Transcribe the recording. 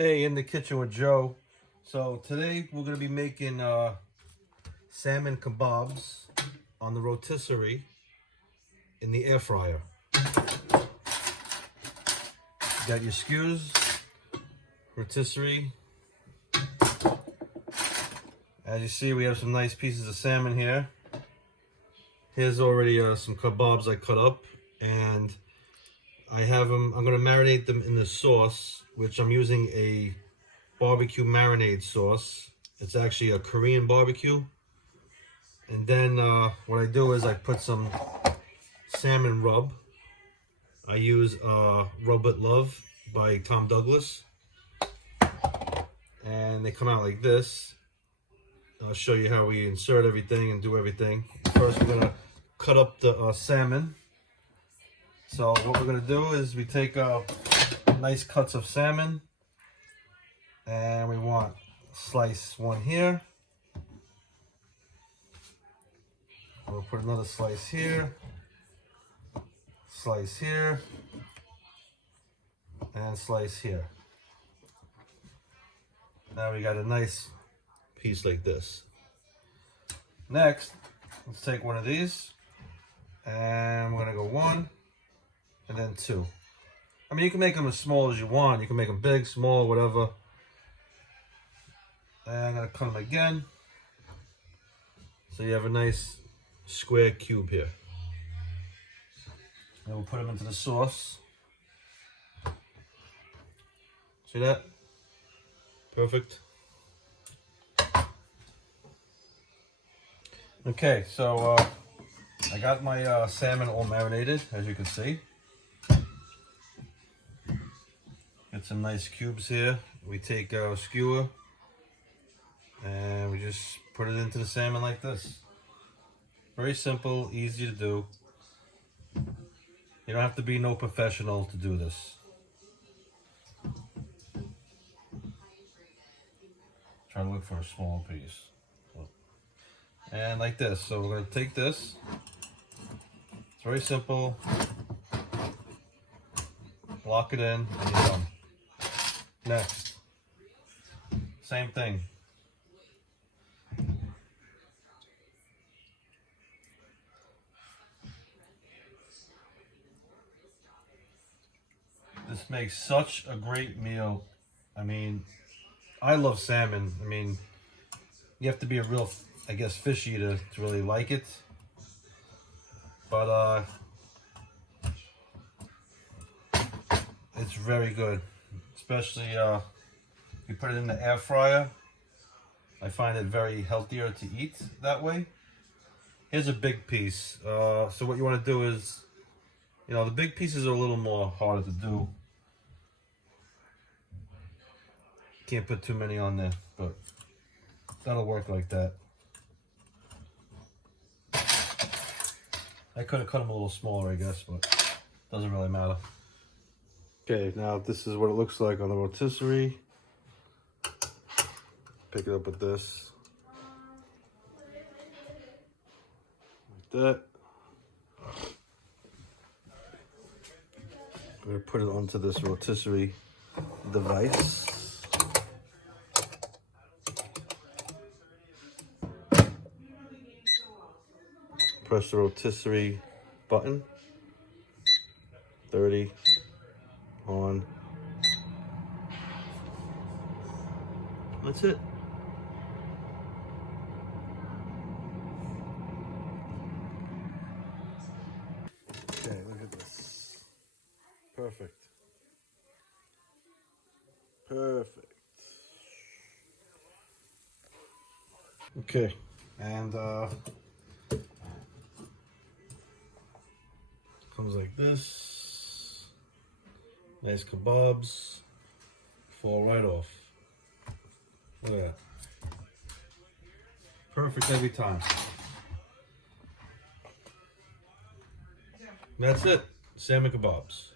Hey, in the kitchen with Joe. So today we're going to be making salmon kebabs on the rotisserie in the air fryer. You got your skewers, rotisserie. As you see, we have some nice pieces of salmon here. Here's already some kebabs I cut up, and I have them. I'm going to marinate them in the sauce, which I'm using a barbecue marinade sauce. It's actually a Korean barbecue. And then what I do is I put some salmon rub. I use Rub It Love by Tom Douglas. And they come out like this. I'll show you how we insert everything and do everything. First, we're going to cut up the salmon. So what we're going to do is we take nice cuts of salmon. And we want slice one here. We'll put another slice here, and slice here. Now we got a nice piece like this. Next, let's take one of these, and we're gonna go one, and then two. I mean, you can make them as small as you want. You can make them big, small, whatever. And I'm gonna cut them again. So you have a nice square cube here. Then we'll put them into the sauce. See that? Perfect. Okay, so I got my salmon all marinated, as you can see. Got some nice cubes here. We take our skewer and we just put it into the salmon like this. Very simple, easy to do. You don't have to be no professional to do this. Try to look for a small piece. And like this. So we're going to take this. It's very simple. Lock it in and you're done. Next. Same thing. This makes such a great meal. I mean, I love salmon. I mean, you have to be a real, I guess, fish eater to really like it. But it's very good. Especially you put it in the air fryer. I find it very healthier to eat that way. Here's a big piece. So what you want to do is, you know, the big pieces are a little more harder to do. Can't put too many on there, but that'll work like that. I could have cut them a little smaller, I guess, but doesn't really matter. Okay, now this is what it looks like on the rotisserie. Pick it up with this. Like that. I'm going to put it onto this rotisserie device. Press the rotisserie button. 30 on. That's it. Okay, look at this. Perfect. Perfect. Okay, and comes like this. Nice kebabs. Fall right off. Look at that. Perfect every time. That's it. Salmon kebabs.